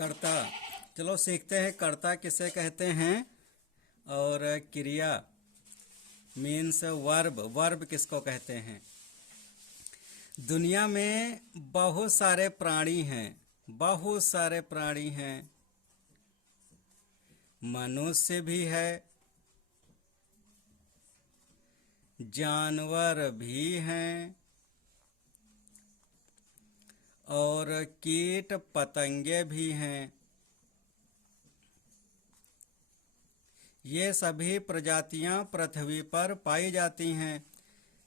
कर्ता। चलो सीखते हैं कर्ता किसे कहते हैं और क्रिया मीन्स वर्ब किसको कहते हैं। दुनिया में बहुत सारे प्राणी हैं, बहुत सारे प्राणी हैं। मनुष्य भी है, जानवर भी हैं और कीट पतंगे भी हैं। ये सभी प्रजातियां पृथ्वी पर पाई जाती हैं।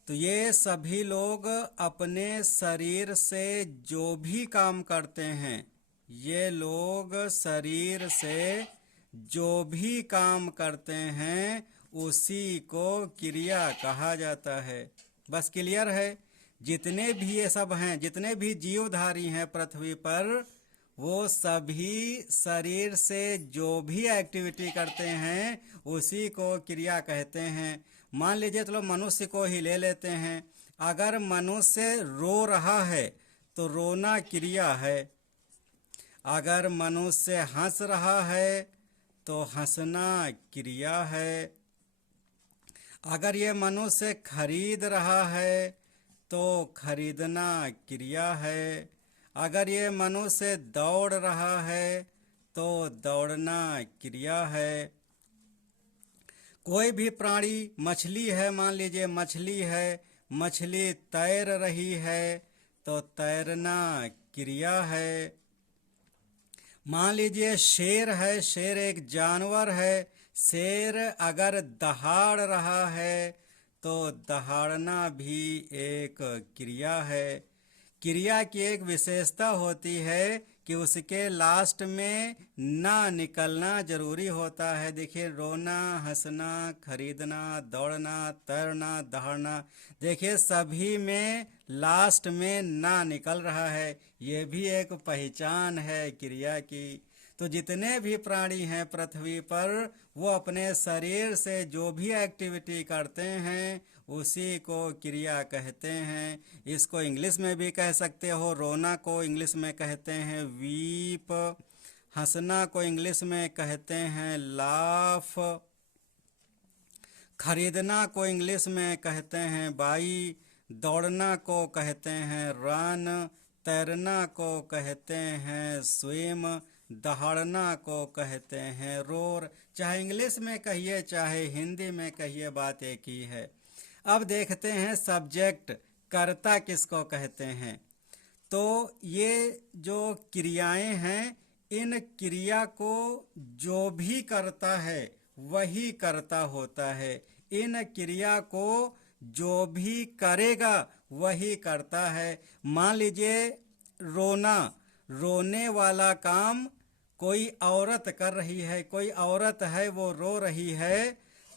तो ये सभी लोग अपने शरीर से जो भी काम करते हैं, ये लोग शरीर से जो भी काम करते हैं उसी को क्रिया कहा जाता है। बस क्लियर है। जितने भी ये सब हैं, जितने भी जीवधारी हैं पृथ्वी पर, वो सभी शरीर से जो भी एक्टिविटी करते हैं उसी को क्रिया कहते हैं। मान लीजिए चलो मनुष्य को ही ले लेते हैं। अगर मनुष्य रो रहा है तो रोना क्रिया है। अगर मनुष्य हंस रहा है तो हंसना क्रिया है। अगर ये मनुष्य खरीद रहा है तो खरीदना क्रिया है। अगर ये मनुष्य दौड़ रहा है तो दौड़ना क्रिया है। कोई भी प्राणी, मछली है, मान लीजिए मछली है, मछली तैर रही है तो तैरना क्रिया है। मान लीजिए शेर है, शेर एक जानवर है, शेर अगर दहाड़ रहा है तो दहाड़ना भी एक क्रिया है। क्रिया की एक विशेषता होती है कि उसके लास्ट में ना निकलना जरूरी होता है। देखिए रोना, हंसना, खरीदना, दौड़ना, तैरना, दहाड़ना, देखिए सभी में लास्ट में ना निकल रहा है। ये भी एक पहचान है क्रिया की। तो जितने भी प्राणी हैं पृथ्वी पर, वो अपने शरीर से जो भी एक्टिविटी करते हैं उसी को क्रिया कहते हैं। इसको इंग्लिश में भी कह सकते हो। रोना को इंग्लिश में कहते हैं वीप, हंसना को इंग्लिश में कहते हैं लाफ, खरीदना को इंग्लिश में कहते हैं बाई, दौड़ना को कहते हैं रन, तैरना को कहते हैं स्विम, दहाड़ना को कहते हैं रोर। चाहे इंग्लिश में कहिए चाहे हिंदी में कहिए, बात एक ही है। अब देखते हैं सब्जेक्ट, कर्ता किसको कहते हैं। तो ये जो क्रियाएं हैं, इन क्रिया को जो भी करता है वही कर्ता होता है। इन क्रिया को जो भी करेगा वही करता है। मान लीजिए रोना, रोने वाला काम कोई औरत कर रही है, कोई औरत है वो रो रही है,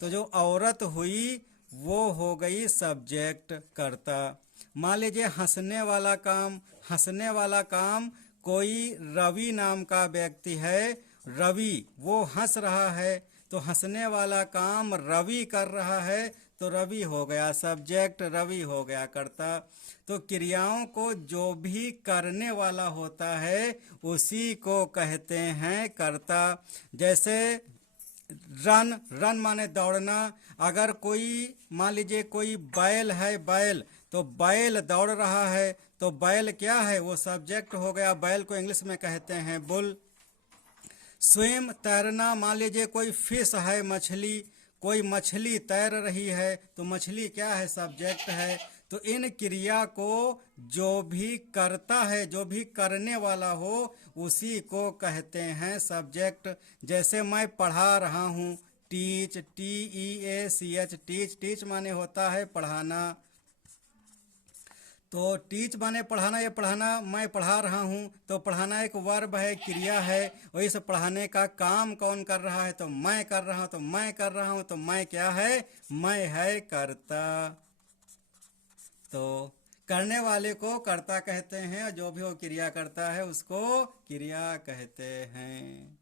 तो जो औरत हुई वो हो गई सब्जेक्ट, कर्ता। मान लीजिए हंसने वाला काम, हंसने वाला काम कोई रवि नाम का व्यक्ति है, रवि वो हंस रहा है, तो हंसने वाला काम रवि कर रहा है, तो रवि हो गया सब्जेक्ट, रवि हो गया कर्ता। तो क्रियाओं को जो भी करने वाला होता है उसी को कहते हैं कर्ता। जैसे रन, रन माने दौड़ना। अगर कोई मान लीजिए कोई बैल है, बैल, तो बैल दौड़ रहा है, तो बैल क्या है, वो सब्जेक्ट हो गया। बैल को इंग्लिश में कहते हैं बुल। स्विम, तैरना। मान लीजिए कोई फिश है, मछली, कोई मछली तैर रही है, तो मछली क्या है, सब्जेक्ट है। तो इन क्रिया को जो भी करता है, जो भी करने वाला हो उसी को कहते हैं सब्जेक्ट। जैसे मैं पढ़ा रहा हूँ, टीच, TEACH, टीच, टीच माने होता है पढ़ाना। तो टीच माने पढ़ाना, ये पढ़ाना, मैं पढ़ा रहा हूँ, तो पढ़ाना एक वर्ब है, क्रिया है। वही से पढ़ाने का काम कौन कर रहा है, तो मैं कर रहा हूँ, तो मैं कर रहा हूँ, तो मैं क्या है, मैं है कर्ता। तो करने वाले को कर्ता कहते हैं और जो भी वो क्रिया करता है उसको क्रिया कहते हैं।